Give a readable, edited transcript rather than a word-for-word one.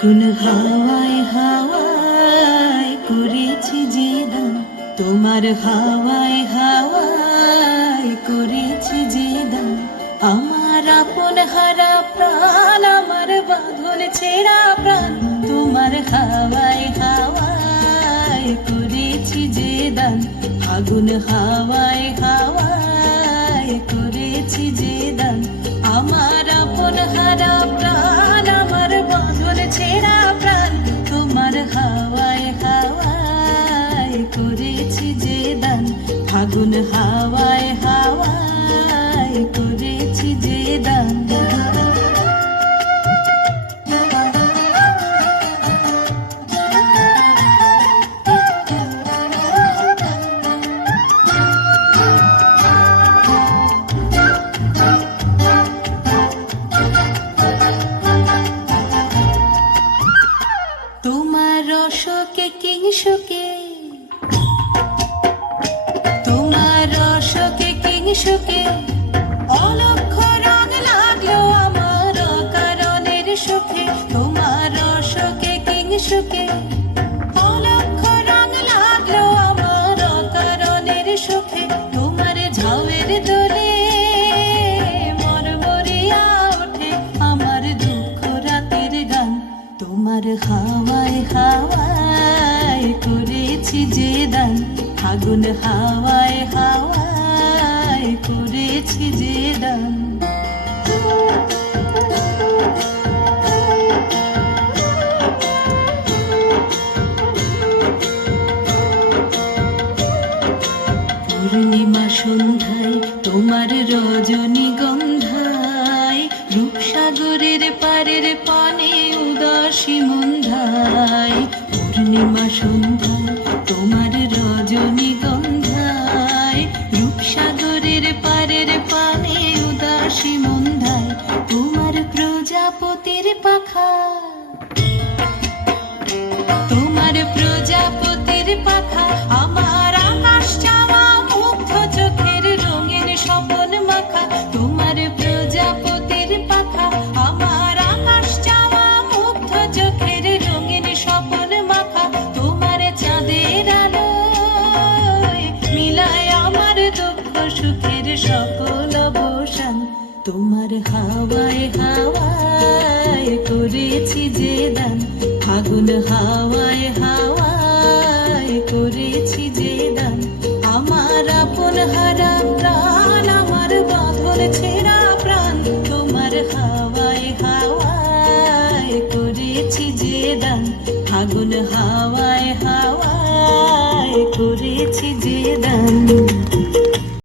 ফাগুন হাওয়ায় হাওয়ায় করেছি যে দান, তোমার হাওয়ায় হাওয়ায় করেছি যে দান। আমার আপন হারা প্রাণ, আমার বাঁধন ছেঁড়া প্রাণ, তোমার হাওয়ায় হাওয়ায় করেছি যে দান। ফাগুন হাওয়ায় হাওয়ায় করেছি যে দান। আমার আপন হারা প্রাণ, আমার বাঁধন ছেঁড়া প্রাণ, তোমার হাওয়ায় হাওয়ায় করেছি যে দান। ফাগুন হাওয়ায় হাওয়ায় করেছি যে দান। তোমার রসকে কিংসুকে, তোমার রসকে কিংসুকে অলক্ষ রং লাগলো আমার কারণের সুখে। তোমার রসকে কিংসুকে অলক্ষ রং লাগলো আমার কারণের সুখে। তোমার ঝাউয়ের দোলে মরমরিয়া ওঠে আমার দুঃখ রাতের গান। তোমার হাওয়ায় হাওয়ায় করেছি যে দান। ফাগুন হাওয়ায় হাওয়ায় করেছি যে দান। পূর্ণিমা সন্ধ্যায় তোমার রজনীগন্ধায়, রূপসাগরের পারের পানে উদাসী মন্ধায়। পূর্ণিমা সন্ধ্যায় তোমার রজনীগন্ধায়, রূপসাগরের পারের পানে উদাসী মন্ধায়। তোমার প্রজাপতির পাখা, তোমার প্রজাপতির পাখা আমার আকাশ চাওয়া মুগ্ধ চোখের রঙিন স্বপন মাখা। তোমার প্রজাপতির পাখা আমার আকাশ চাওয়া মুগ্ধ চোখের রঙিন স্বপন মাখা। তোমার চাঁদের আলোয় মিলায় আমার দুঃখ সুখের সকল অবসান। তোমার হাওয়ায় হাওয়ায় করেছি যে দান। ফাগুন হাওয়ায় হাওয়ায় করেছি যে দান। আমার আপন হারা প্রাণ, আমার বাঁধন ছেঁড়া প্রাণ, তোমার হাওয়ায় হাওয়ায় করেছি যে দান। ফাগুন হাওয়ায় হাওয়ায় করেছি যে